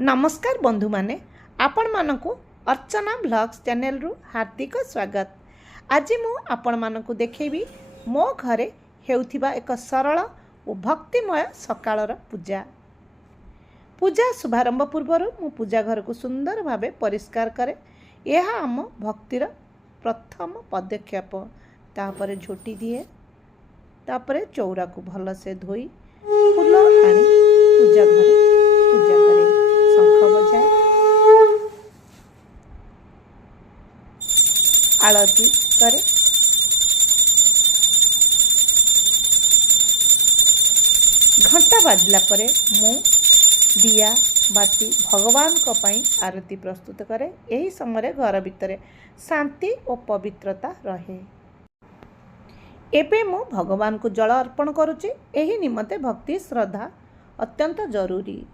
नमस्कार बंधु माने आपण मानकु अर्चना ब्लॉग्स चैनल रु हार्दिक स्वागत। आज मु आपण मानकु देखेबी मो घरे हेउथिबा एक सरल और भक्तिमय सकाळर पूजा। पूजा शुभारंभ पूर्व मु पूजा घर को सुंदर भावे परिष्कार करे। यह आम भक्तिर प्रथम पदक्षेप। तापर झोटी दिए, तापर चौरा को भल से धोई फूल आनी पूजा घरे पूजा करे, शंख बजाए, आरती करे। घंटा बाजला परे मु दिया बाती भगवान को पई आरती प्रस्तुत करे। यही समय घर भितर शांति और पवित्रता रहे। एबे मु भगवान को जल अर्पण करुचे। एही निमते भक्ति श्रद्धा अत्यंत जरूरी।